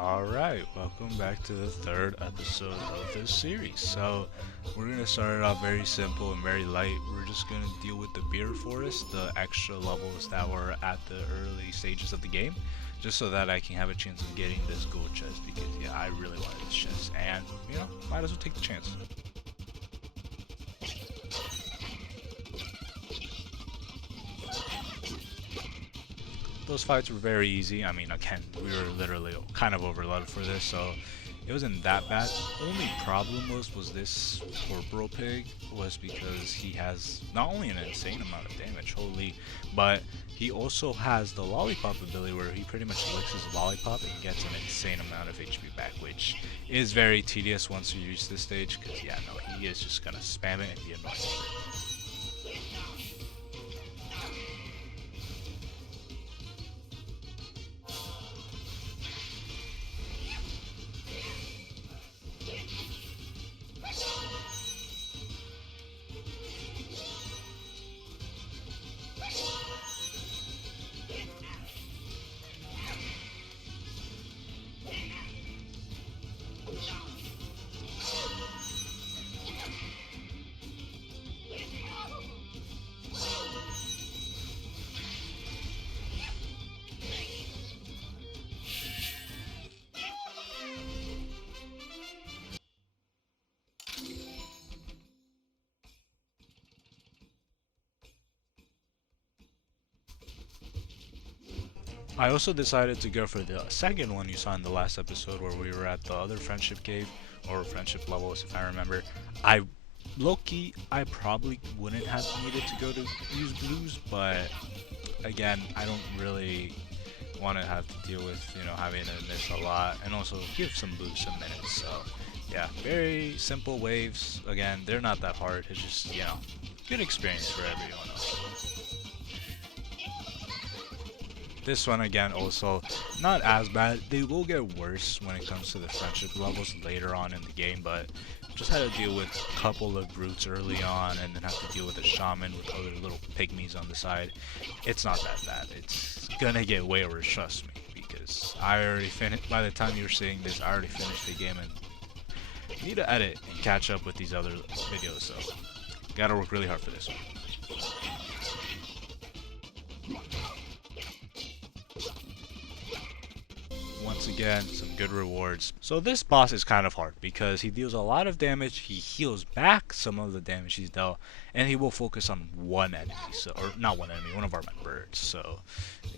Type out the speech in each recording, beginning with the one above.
Alright, welcome back to the third episode of this series. So, we're going to start it off very simple and very light. We're just going to deal with the beer forest, the extra levels that were at the early stages of the game, just so that I can have a chance of getting this gold chest, because yeah, I really wanted this chest, and, you know, might as well take the chance. Those fights were very easy. I mean, again, we were literally kind of overloaded for this, so it wasn't that bad. Only problem was this corporal pig was because he has not only an insane amount of damage, holy, but he also has the lollipop ability where he pretty much licks his lollipop and gets an insane amount of HP back, which is very tedious once you reach this stage, because yeah, no, he is just gonna spam it and be annoying. I also decided to go for the second one you saw in the last episode where we were at the other friendship cave, or friendship levels if I remember. Low-key, I probably wouldn't have needed to go to use blues, but again, I don't really want to have to deal with, you know, having to miss a lot, and also give some blues some minutes, so yeah, very simple waves. Again, they're not that hard, it's just, you know, good experience for everyone else. This one again also not as bad. They will get worse when it comes to the friendship levels later on in the game, but just had to deal with a couple of brutes early on and then have to deal with a shaman with other little pygmies on the side. It's not that bad. It's gonna get way worse, trust me, because I already finished. By the time you're seeing this, I already finished the game and need to edit and catch up with these other videos, so gotta work really hard for this one. Once again, some good rewards. So this boss is kind of hard because he deals a lot of damage, he heals back some of the damage he's dealt, and he will focus on one enemy, so, or not one enemy, one of our birds. So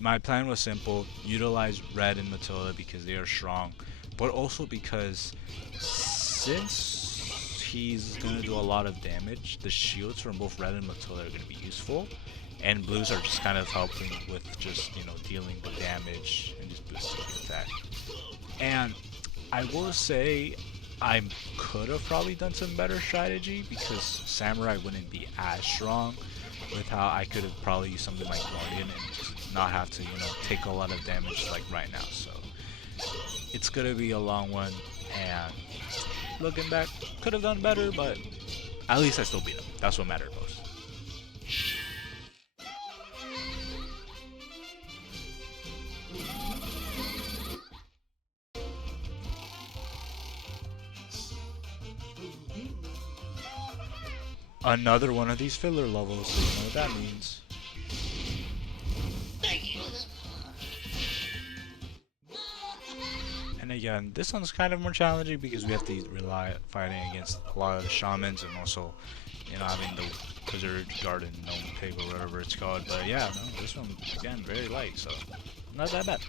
my plan was simple: utilize Red and Matilda because they are strong, but also because since he's going to do a lot of damage, the shields from both Red and Matilda are going to be useful, and blues are just kind of helping with just, you know, dealing the damage and just boosting the attack. And I will say I could have probably done some better strategy because Samurai wouldn't be as strong, with how I could have probably used something like Guardian and just not have to, you know, take a lot of damage like right now. So it's gonna be a long one, and looking back, could have done better, but at least I still beat him. That's what mattered most. Another one of these filler levels, so you know what that means. And again, this one's kind of more challenging because we have to rely fighting against a lot of the shamans and also, you know, having the wizard garden gnome pig or whatever it's called. But yeah, no, this one again very light, so not that bad.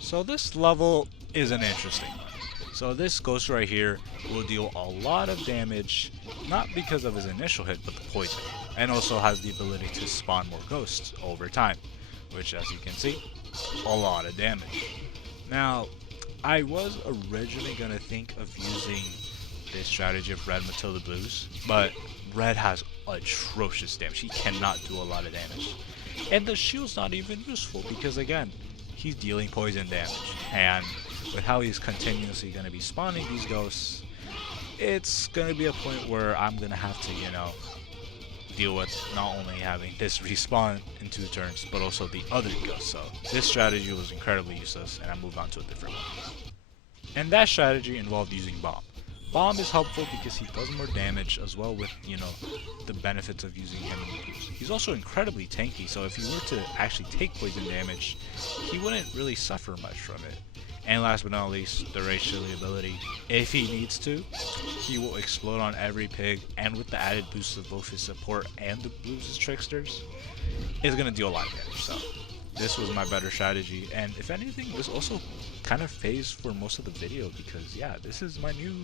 So this level is an interesting one. So this ghost right here will deal a lot of damage, not because of his initial hit, but the poison, and also has the ability to spawn more ghosts over time, which as you can see, a lot of damage. Now, I was originally gonna think of using this strategy of Red Matilda Blues, but Red has atrocious damage. He cannot do a lot of damage. And the shield's not even useful because again, he's dealing poison damage. And with how he's continuously gonna be spawning these ghosts, it's gonna be a point where I'm gonna have to, deal with not only having this respawn in 2 turns, but also the other ghosts. So this strategy was incredibly useless, and I moved on to a different one. And that strategy involved using Bomb. Bomb is helpful because he does more damage as well with, the benefits of using him in the boost. He's also incredibly tanky, so if you were to actually take poison damage, he wouldn't really suffer much from it. And last but not least, the Ray Shilly ability. If he needs to, he will explode on every pig, and with the added boost of both his support and the Blues' tricksters, it's gonna deal a lot of damage. So this was my better strategy, and if anything, this also kind of phased for most of the video because yeah, this is my new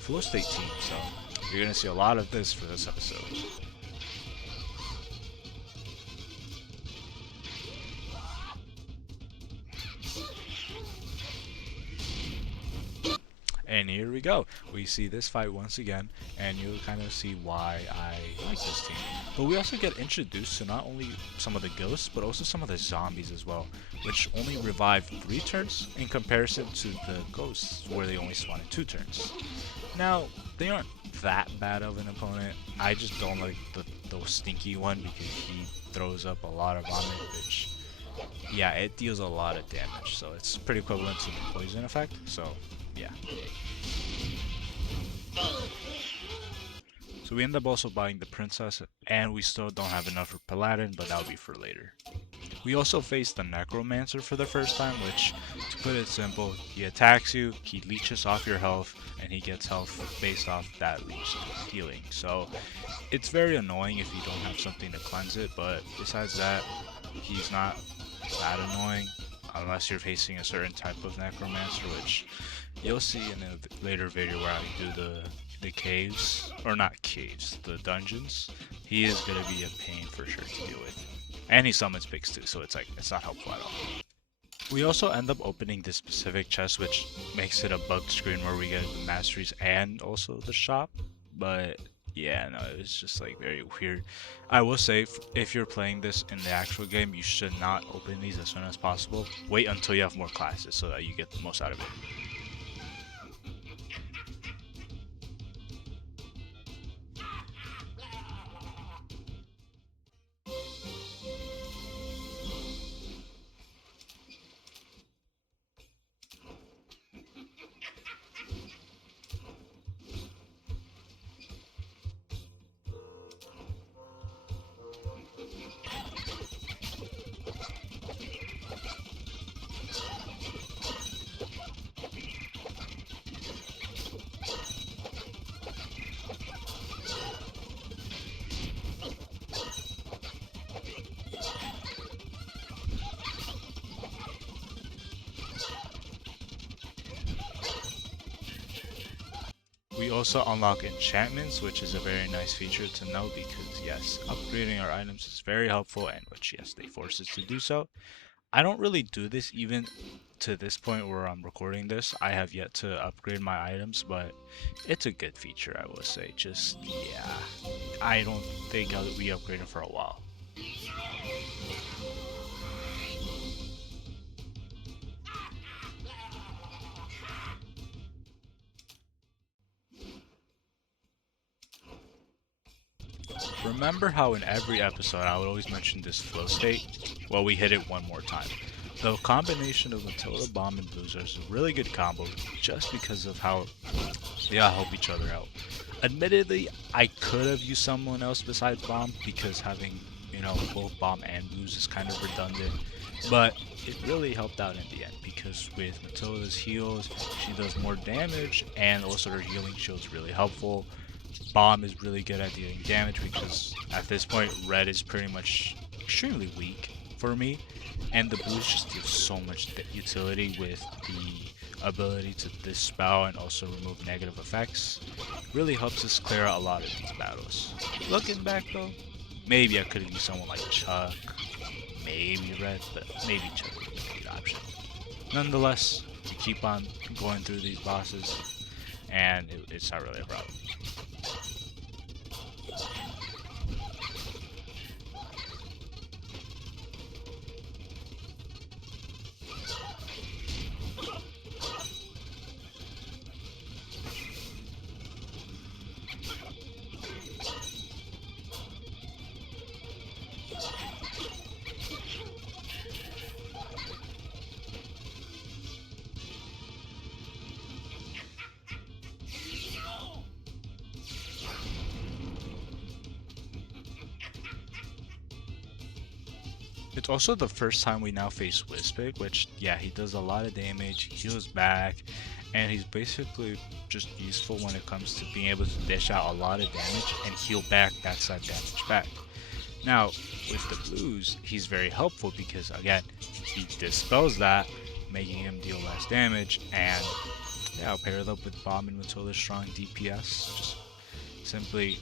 flow state team, so you're gonna see a lot of this for this episode. And here we go. We see this fight once again, and you'll kind of see why I like this team. But we also get introduced to not only some of the ghosts, but also some of the zombies as well, which only revive 3 turns in comparison to the ghosts, where they only spawn in 2 turns. Now, they aren't that bad of an opponent. I just don't like the stinky one because he throws up a lot of vomit, which, yeah, it deals a lot of damage. So it's pretty equivalent to the poison effect. So yeah. So we end up also buying the princess, and we still don't have enough for Paladin, but that'll be for later. We also face the necromancer for the first time, which, to put it simple, he attacks you, he leeches off your health, and he gets health based off that leech healing. So it's very annoying if you don't have something to cleanse it, but besides that, he's not that annoying unless you're facing a certain type of necromancer, which you'll see in a later video where I do the caves, or not caves, the dungeons. He is going to be a pain for sure to deal with. And he summons pigs too, so it's not helpful at all. We also end up opening this specific chest, which makes it a bugged screen where we get the masteries and also the shop. But yeah, no, it's just very weird. I will say, if you're playing this in the actual game, you should not open these as soon as possible. Wait until you have more classes so that you get the most out of it. We also unlock enchantments, which is a very nice feature to know because yes, upgrading our items is very helpful, and which yes, they force us to do so. I don't really do this even to this point where I'm recording this. I have yet to upgrade my items, but it's a good feature, I will say. Just, yeah, I don't think I'll be upgrading for a while. Remember how in every episode I would always mention this flow state? Well, we hit it one more time. The combination of Matilda, Bomb, and Blues is a really good combo just because of how they all help each other out. Admittedly, I could have used someone else besides Bomb because having, both Bomb and Blues is kind of redundant, but it really helped out in the end because with Matilda's heals, she does more damage, and also her healing shield's really helpful. Bomb is really good at dealing damage because at this point red is pretty much extremely weak for me, and the blues just deal so much utility with the ability to dispel and also remove negative effects. Really helps us clear out a lot of these battles. Looking back though, maybe I could have used someone like Chuck, maybe Red, but maybe Chuck. Nonetheless, we keep on going through these bosses, and it's not really a problem. It's also the first time we now face Wispig, which, yeah, he does a lot of damage, he heals back, and he's basically just useful when it comes to being able to dish out a lot of damage and heal back backside damage back. Now, with the blues, he's very helpful because, again, he dispels that, making him deal less damage, and yeah, paired up with Bomb and Matilda's strong DPS, just simply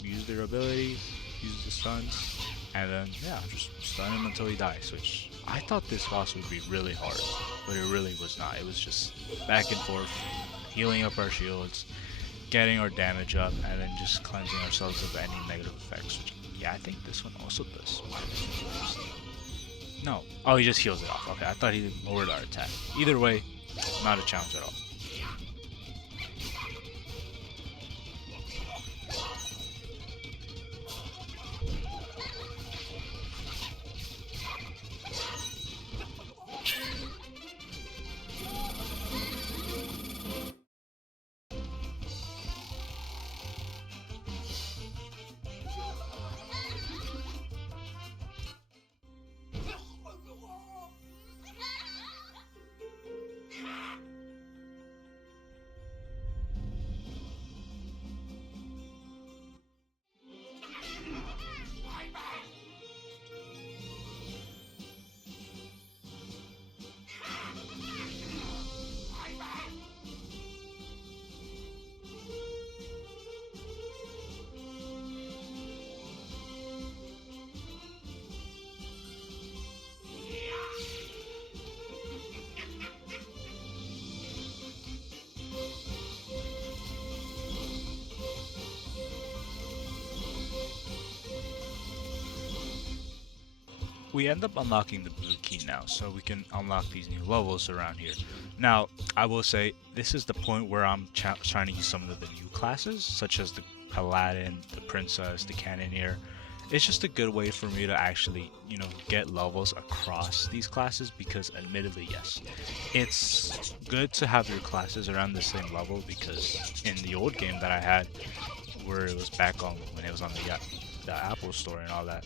use their abilities, use the stuns, and then, yeah, just stun him until he dies, which I thought this boss would be really hard, but it really was not. It was just back and forth, healing up our shields, getting our damage up, and then just cleansing ourselves of any negative effects, which, yeah, I think this one also does. No. Oh, he just heals it off. Okay, I thought he lowered our attack. Either way, not a challenge at all. We end up unlocking the blue key now, so we can unlock these new levels around here. Now, I will say, this is the point where I'm trying to use some of the new classes, such as the Paladin, the Princess, the Cannoneer. It's just a good way for me to actually, get levels across these classes, because admittedly, yes, it's good to have your classes around the same level, because in the old game that I had, where it was back on when it was on the Apple Store and all that,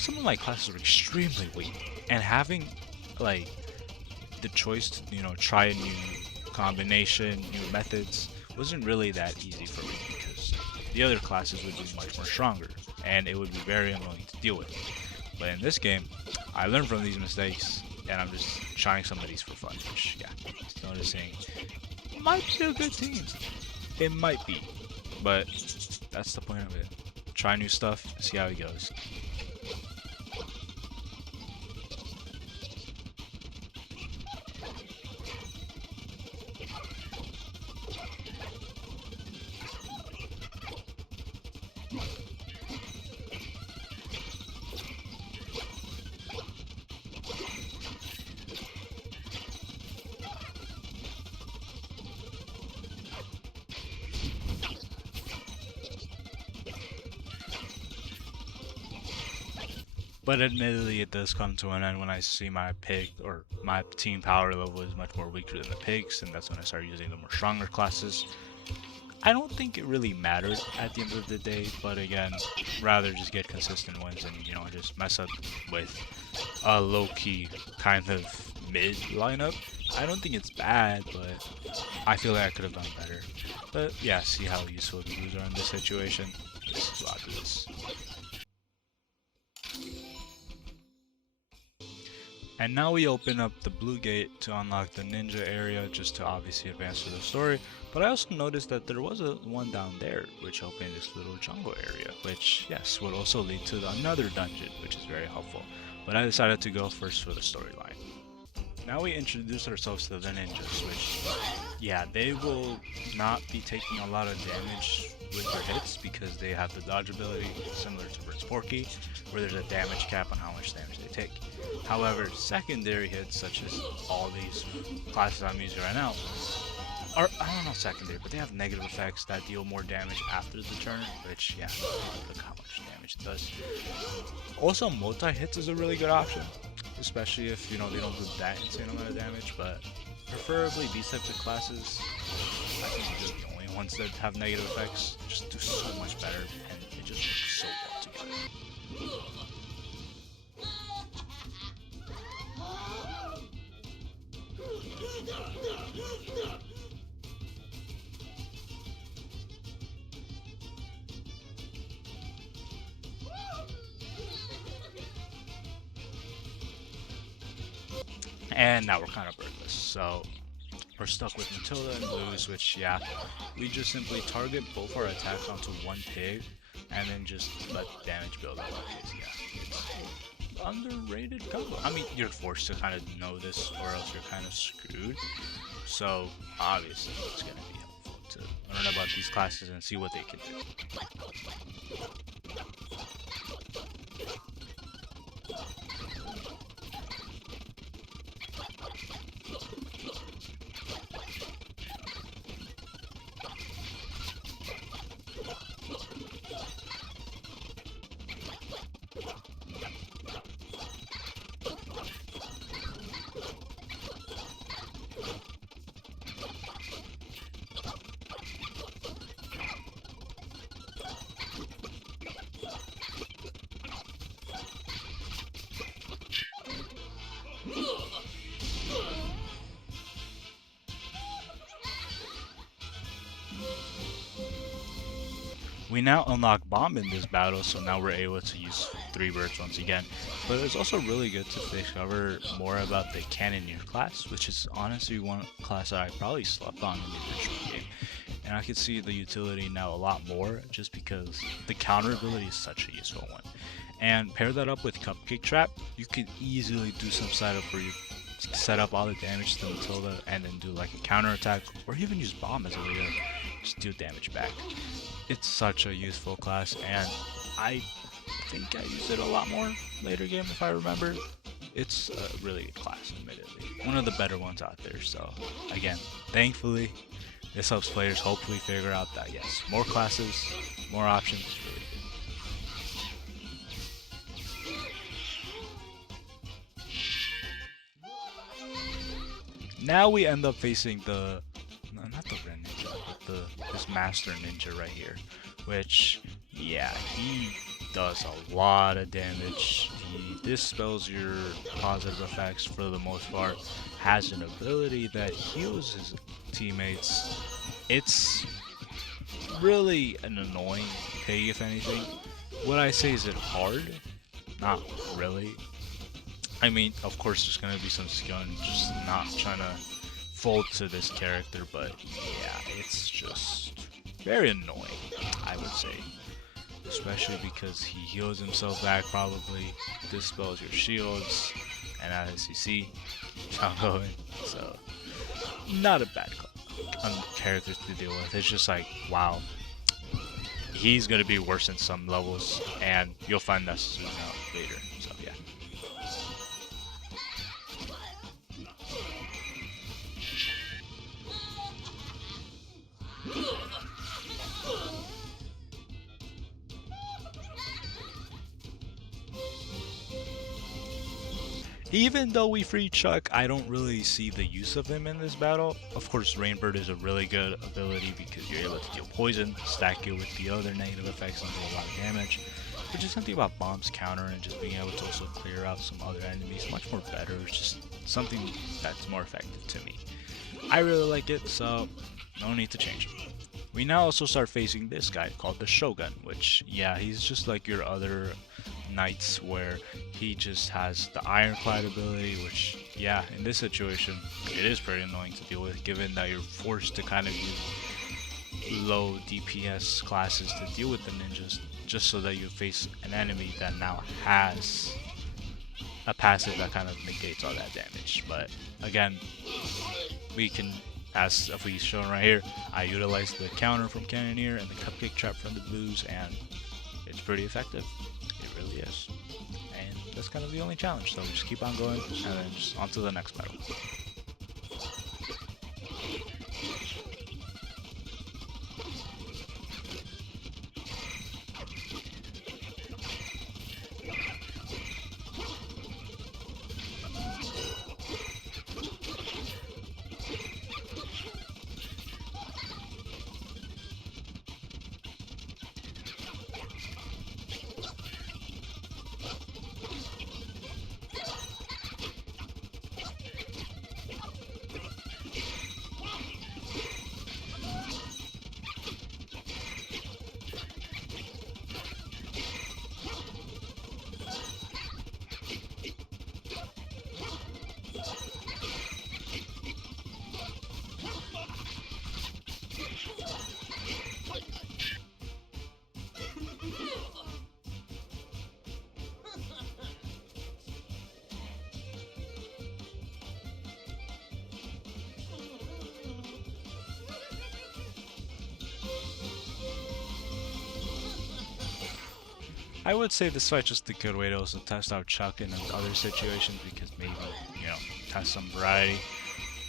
some of my classes were extremely weak, and having like the choice to try a new combination, new methods wasn't really that easy for me, because the other classes would be much more stronger, and it would be very annoying to deal with. But in this game, I learned from these mistakes, and I'm just trying some of these for fun, which, yeah, just noticing might be a good team. It might be, but that's the point of it. Try new stuff, see how it goes. But admittedly, it does come to an end when I see my pig or my team power level is much more weaker than the pigs, and that's when I start using the more stronger classes. I don't think it really mattered at the end of the day, but again, rather just get consistent wins and just mess up with a low-key kind of mid lineup. I don't think it's bad, but I feel like I could have done better. But yeah, see how useful the blues are in this situation. This is why I do this. And now we open up the blue gate to unlock the ninja area, just to obviously advance through the story. But I also noticed that there was one down there, which opened this little jungle area, which, yes, would also lead to another dungeon, which is very helpful. But I decided to go first for the storyline. Now we introduce ourselves to the ninjas, which, yeah, they will not be taking a lot of damage with their hits because they have the dodge ability, similar to Bird's Porky, where there's a damage cap on how much damage they take. However, secondary hits, such as all these classes I'm using right now, are, I don't know secondary, but they have negative effects that deal more damage after the turn, which, yeah, look how much damage it does. Also, multi-hits is a really good option, especially if, you know, they don't do that insane amount of damage, but preferably these types of classes, I think they're the only ones that have negative effects, just do so much better, and it just works so well together. And now we're kind of birdless, so we're stuck with Matilda and Blues, which, yeah, we just simply target both our attacks onto one pig, and then just let damage build up. Yeah, it's underrated combo. I mean, you're forced to kind of know this, or else you're kind of screwed. So obviously, it's gonna be helpful to learn about these classes and see what they can do. We now unlock Bomb in this battle, so now we're able to use 3 birds once again. But it's also really good to discover more about the cannoneer class, which is honestly one class that I probably slept on in the original game. And I can see the utility now a lot more, just because the counter ability is such a useful one. And pair that up with Cupcake Trap, you could easily do some setup where you set up all the damage to Matilda and then do like a counter attack, or even use Bomb as a way to just deal damage back. It's such a useful class, and I think I used it a lot more later game if I remember. It's a really good class, admittedly. One of the better ones out there, so again, thankfully, this helps players hopefully figure out that yes, more classes, more options is really good. Now we end up facing the, no, not the Ren Ninja, but this Master Ninja right here, which, yeah, he does a lot of damage. He dispels your positive effects for the most part, has an ability that heals his teammates. It's really an annoying pig, if anything. Would I say is it hard? Not really. I mean, of course there's gonna be some skill and just not trying to fold to this character, but yeah, it's just very annoying, I would say. Especially because he heals himself back probably, dispels your shields, and as you see, I'm going, so not a bad character to deal with. It's just like, wow, he's gonna be worse in some levels, and you'll find that soon out later, so yeah. Even though we free Chuck, I don't really see the use of him in this battle. Of course, Rainbird is a really good ability because you're able to deal poison, stack it with the other negative effects and do a lot of damage. But just something about Bomb's counter and just being able to also clear out some other enemies much more better. It's just something that's more effective to me. I really like it, so no need to change it. We now also start facing this guy called the Shogun, which, yeah, he's just like your other knights where he just has the ironclad ability, which, yeah, in this situation it is pretty annoying to deal with, given that you're forced to kind of use low DPS classes to deal with the ninjas, just so that you face an enemy that now has a passive that kind of negates all that damage. But again, we can, as if we've shown right here, I utilize the counter from Cannoneer and the Cupcake Trap from the blues, and it's pretty effective. It really is. And that's kind of the only challenge, so we just keep on going, and then just on to the next battle. I would say this fight's just a good way to also test out Chuck in other situations, because maybe, test some variety.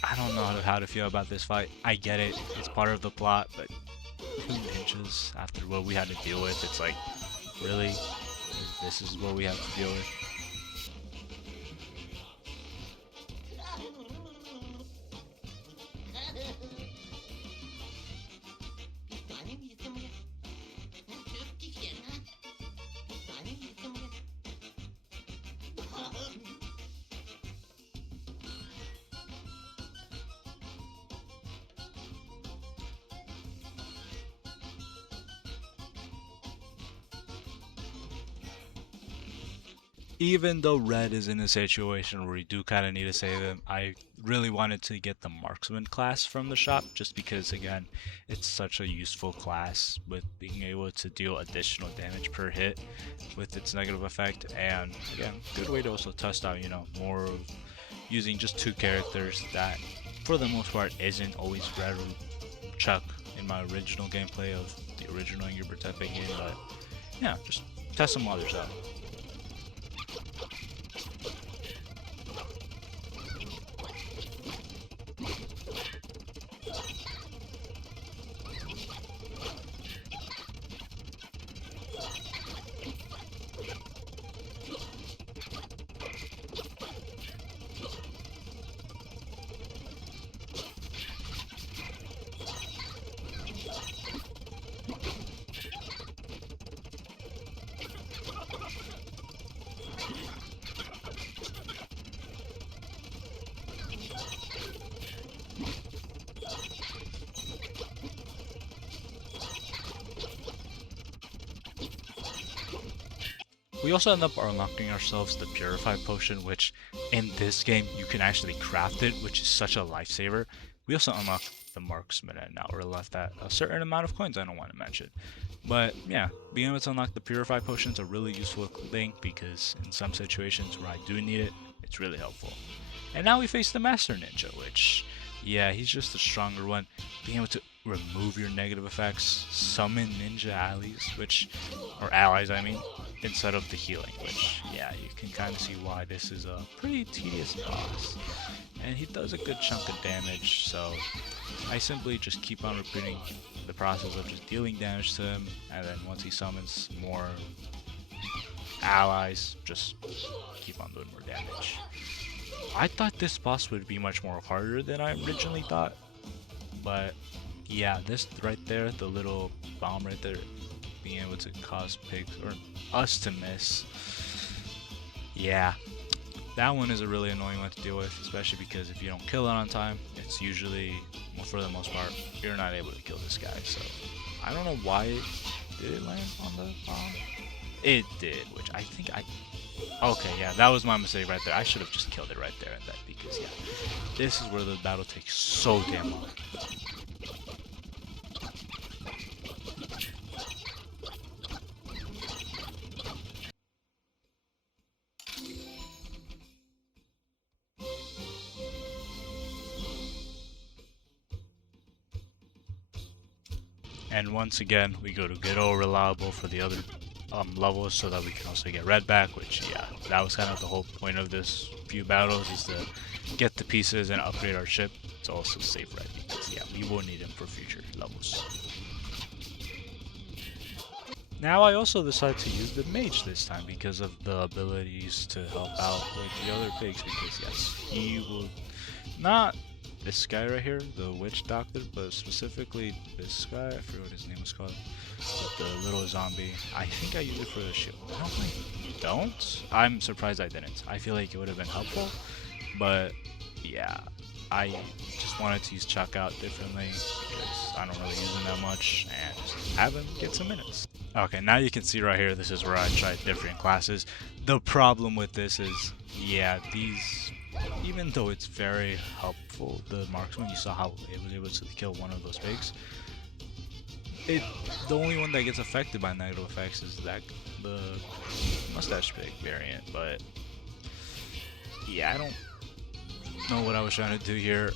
I don't know how to feel about this fight. I get it, it's part of the plot, but 2 ninjas after what we had to deal with, it's like, really? This is what we have to deal with? Even though Red is in a situation where we do kind of need to save him, I really wanted to get the marksman class from the shop, just because, again, it's such a useful class with being able to deal additional damage per hit with its negative effect. And again, good way to also test out, more of using just 2 characters that, for the most part, isn't always Red or Chuck in my original gameplay of the original Angrybirdsepic game. But yeah, just test some others out. We also end up unlocking ourselves the Purify Potion, which in this game you can actually craft it, which is such a lifesaver. We also unlock the Marksman, and now we're left at a certain amount of coins I don't want to mention. But yeah, being able to unlock the Purify Potion is a really useful thing, because in some situations where I do need it, it's really helpful. And now we face the Master Ninja, which, yeah, he's just a stronger one. Being able to remove your negative effects, summon ninja allies, I mean, instead of the healing, which, yeah, you can kind of see why this is a pretty tedious boss. And he does a good chunk of damage, so I simply just keep on repeating the process of just dealing damage to him, and then once he summons more allies, just keep on doing more damage. I thought this boss would be much more harder than I originally thought, but yeah, this right there, the little bomb right there, being able to cause pigs, or us to miss, yeah, that one is a really annoying one to deal with, especially because if you don't kill it on time, it's usually, well, for the most part, you're not able to kill this guy. So I don't know why did it land on the bomb. It did, which I think okay, yeah, that was my mistake right there. I should have just killed it right there and then, because yeah, this is where the battle takes so damn long. And once again, we go to good old reliable for the other levels so that we can also get red back, which, yeah, that was kind of the whole point of this few battles, is to get the pieces and upgrade our ship to also save red, because, yeah, we will need him for future levels. Now I also decided to use the mage this time because of the abilities to help out with the other pigs, because yes, he will not this guy right here, the witch doctor, but specifically this guy, I forget what his name was called, but the little zombie. I think I use it for the shield. No, I don't? I'm surprised I didn't. I feel like it would have been helpful, but yeah, I just wanted to use Chuck out differently because I don't really use him that much and just have him get some minutes. Okay, now you can see right here, this is where I tried different classes. The problem with this is, yeah, these, even though it's very helpful, the marksman, you saw how it was able to kill one of those pigs. The only one that gets affected by negative effects is that the mustache pig variant, but yeah, I don't know what I was trying to do here.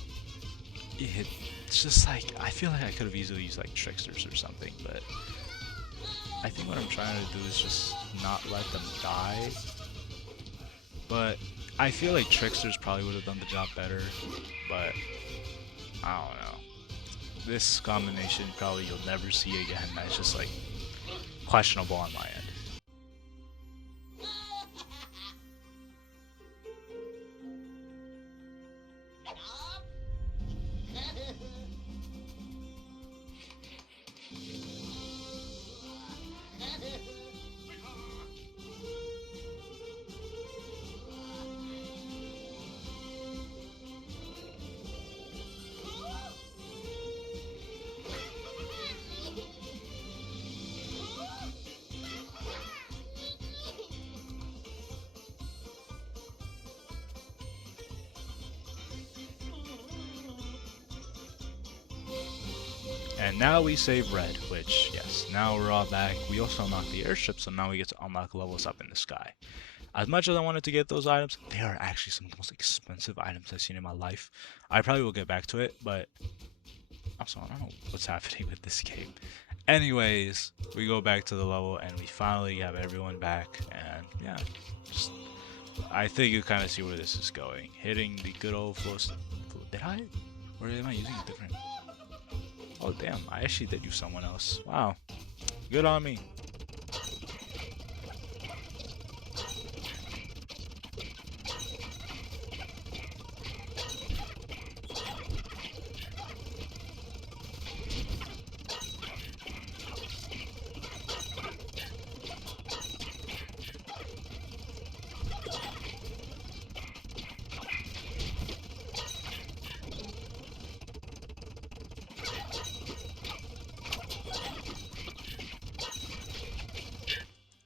It's just like, I feel like I could have easily used like tricksters or something, but I think what I'm trying to do is just not let them die. But I feel like tricksters probably would have done the job better, but I don't know. This combination probably you'll never see again. That's just like questionable on my end. And now we save red, which, yes, now we're all back. We also unlocked the airship, so now we get to unlock levels up in the sky. As much as I wanted to get those items, they are actually some of the most expensive items I've seen in my life. I probably will get back to it, but also, I don't know what's happening with this game. Anyways, we go back to the level, and we finally have everyone back, and yeah, just, I think you kind of see where this is going. Hitting the good old flow. Did I? Or am I using a different? Oh damn, I actually did use someone else. Wow. Good on me.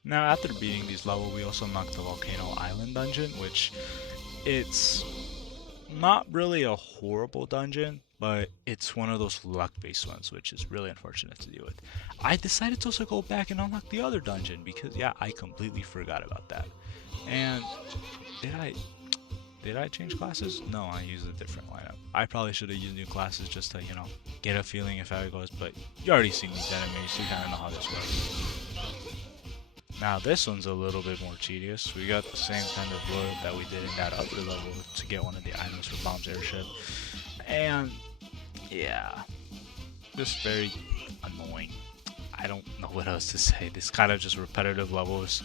Now, after beating these levels, we also unlocked the Volcano Island dungeon, which it's not really a horrible dungeon, but it's one of those luck-based ones, which is really unfortunate to deal with. I decided to also go back and unlock the other dungeon because, yeah, I completely forgot about that. And did I change classes? No, I used a different lineup. I probably should have used new classes just to, get a feeling of how it goes, but you already seen these enemies, so you kind of know how this works. Now this one's a little bit more tedious. We got the same kind of load that we did in that other level to get one of the items for Bomb's airship. And yeah, just very annoying. I don't know what else to say. This kind of just repetitive levels.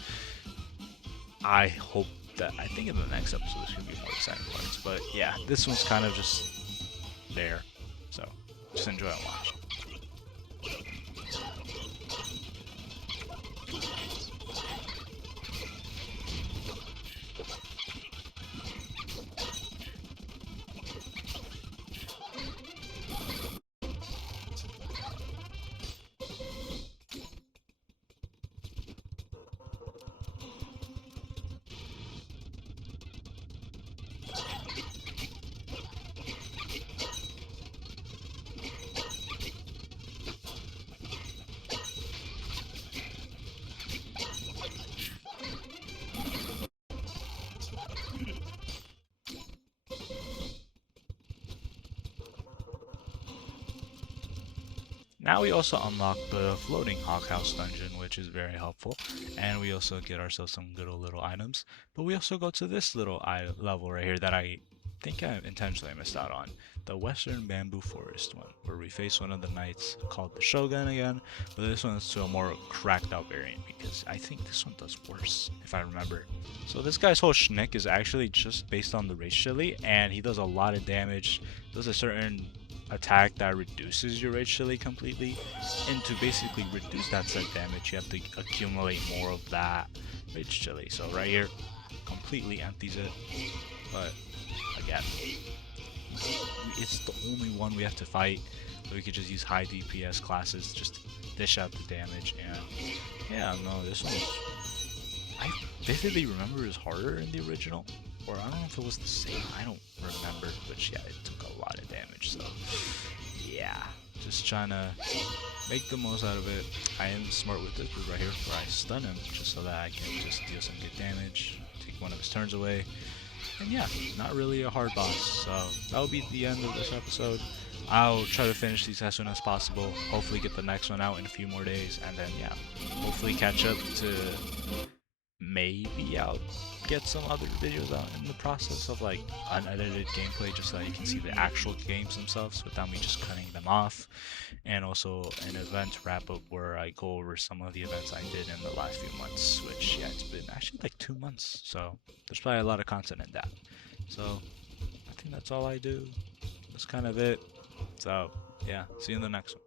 I hope that, I think in the next episode there's going to be more exciting parts. But yeah, this one's kind of just there. So just enjoy and watch. Now we also unlock the floating hawk house dungeon, which is very helpful, and we also get ourselves some good old little items. But we also go to this little level right here that I think I intentionally missed out on, the Western Bamboo Forest one, where we face one of the knights called the Shogun again, but this one is to a more cracked out variant because I think this one does worse, if I remember. So this guy's whole shtick is actually just based on the race chili, and he does a lot of damage, does a certain attack that reduces your rage chili completely, and to basically reduce that set damage you have to accumulate more of that rage chili. So right here completely empties it, but again it's the only one we have to fight, so we could just use high DPS classes just to dish out the damage. And yeah, no, this one I vividly remember it was harder in the original, or I don't know if it was the same, I don't remember, but yeah, it took a lot of damage. So yeah, just trying to make the most out of it. I am smart with this move right here where I stun him just so that I can just deal some good damage, take one of his turns away. And yeah, not really a hard boss. So that'll be the end of this episode. I'll try to finish these as soon as possible, hopefully get the next one out in a few more days, and then yeah, hopefully catch up to maybe I'll get some other videos out in the process of like unedited gameplay, just so that you can see the actual games themselves without me just cutting them off, and also an event wrap up where I go over some of the events I did in the last few months, which yeah, it's been actually like 2 months, so there's probably a lot of content in that. So I think that's all I do. That's kind of it. So yeah, see you in the next one.